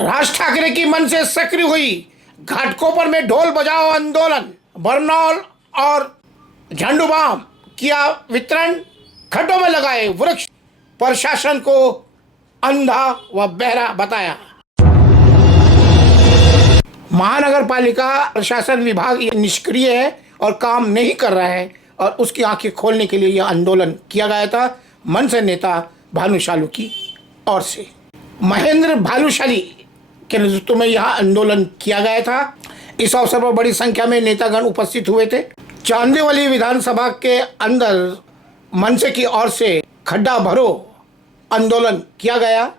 राज ठाकरे की मन से सक्रिय हुई घाटकोपर में ढोल बजाओ आंदोलन, बरनौल और झंडूबाम किया वितरण, खड्डों में लगाए वृक्ष, प्रशासन को अंधा व बहरा बताया। महानगर पालिका प्रशासन विभाग निष्क्रिय है और काम नहीं कर रहा है और उसकी आंखें खोलने के लिए यह आंदोलन किया गया था मनसे नेता भानुशाली की ओर से। महेंद्र भानुशाली के नेतृत्व में यह आंदोलन किया गया था। इस अवसर पर बड़ी संख्या में नेतागण उपस्थित हुए थे। चांदीवली विधानसभा के अंदर मनसे की ओर से खड्डा भरो आंदोलन किया गया।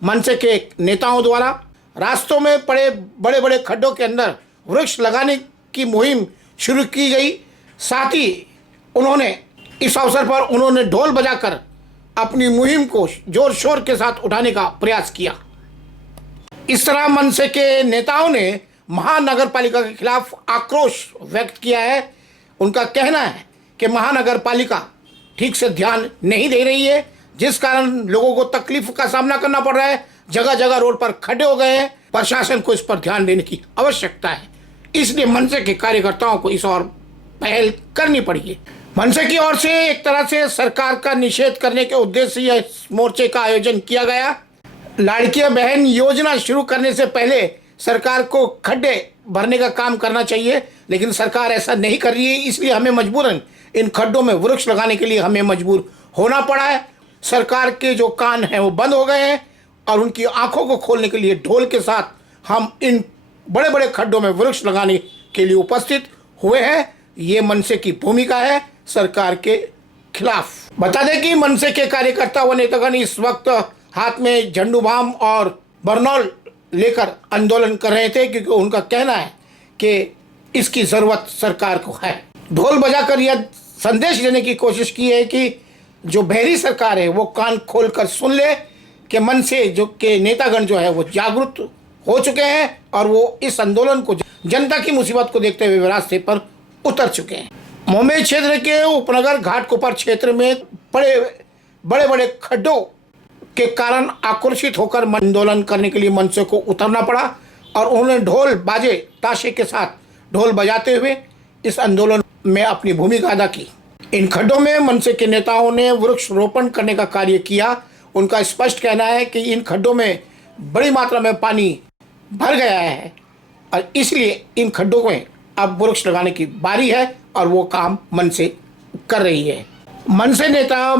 मनसे के नेताओं द्वारा रास्तों में पड़े बड़े बड़े खड्डों के अंदर वृक्ष लगाने की मुहिम शुरू की गई। साथ ही उन्होंने इस अवसर पर उन्होंने ढोल बजाकर अपनी मुहिम को जोर शोर के साथ उठाने का प्रयास किया। इस तरह मनसे के नेताओं ने महानगर पालिका के खिलाफ आक्रोश व्यक्त किया है। उनका कहना है कि महानगर पालिका ठीक से ध्यान नहीं दे रही है, जिस कारण लोगों को तकलीफ का सामना करना पड़ रहा है। जगह जगह रोड पर खड्डे हो गए हैं। प्रशासन को इस पर ध्यान देने की आवश्यकता है, इसलिए मनसे के कार्यकर्ताओं को इस ओर पहल करनी पड़ी है। मनसे की ओर से एक तरह से सरकार का निषेध करने के उद्देश्य से यह मोर्चे का आयोजन किया गया। लाड़की बहन योजना शुरू करने से पहले सरकार को खड्डे भरने का काम करना चाहिए, लेकिन सरकार ऐसा नहीं कर रही है। इसलिए हमें मजबूरन इन खड्डों में वृक्ष लगाने के लिए हमें मजबूर होना पड़ा है। सरकार के जो कान हैं वो बंद हो गए हैं और उनकी आंखों को खोलने के लिए ढोल के साथ हम इन बड़े बड़े खड्डों में वृक्ष लगाने के लिए उपस्थित हुए हैं। ये मनसे की भूमिका है सरकार के खिलाफ। बता दें कि मनसे के कार्यकर्ता व नेतागण इस वक्त हाथ में झंडूबाम और बरनौल लेकर आंदोलन कर रहे थे, क्योंकि उनका कहना है कि इसकी ज़रूरत सरकार को है। ढोल बजाकर यह संदेश देने की कोशिश की है कि जो बहरी सरकार है वो कान खोलकर सुन ले कि मनसे जो के नेतागण जो है वो जागरूक हो चुके हैं और वो इस आंदोलन को जनता की मुसीबत को देखते हुए रास्ते पर उतर चुके हैं। मुंबई क्षेत्र के उपनगर घाटकोपर क्षेत्र में बड़े बड़े खड्डों के कारण आक्रोशित होकर आंदोलन करने के लिए मनसे को उतरना पड़ा और उन्होंने ढोल बाजे ताशे के साथ ढोल बजाते हुए इस आंदोलन में अपनी भूमिका अदा की। इन खड्डों में मनसे के नेताओं ने वृक्ष रोपण करने का कार्य किया। उनका स्पष्ट कहना है कि इन खड्डों में बड़ी मात्रा में पानी भर गया है और इसलिए इन खड्डों में अब वृक्ष लगाने की बारी है और वो काम मनसे कर रही है। मनसे नेता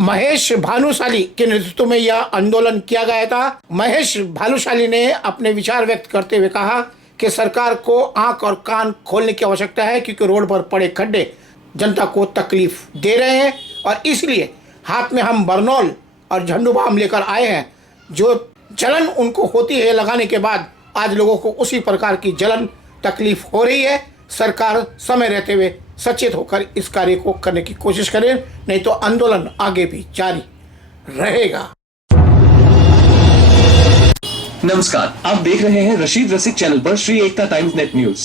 महेश भानुशाली के नेतृत्व में यह आंदोलन किया गया था। महेश भानुशाली ने अपने विचार व्यक्त करते हुए कहा कि सरकार को आंख और कान खोलने की आवश्यकता है, क्योंकि रोड पर पड़े खड्डे जनता को तकलीफ दे रहे हैं और इसलिए हाथ में हम बरनौल और झंडूबाम लेकर आए हैं। जो जलन उनको होती है लगाने के बाद आज लोगों को उसी प्रकार की जलन तकलीफ हो रही है। सरकार समय रहते हुए सचेत होकर इस कार्य को करने की कोशिश करे, नहीं तो आंदोलन आगे भी जारी रहेगा। नमस्कार, आप देख रहे हैं रशीद रसिक चैनल पर श्री एकता टाइम्स नेट न्यूज।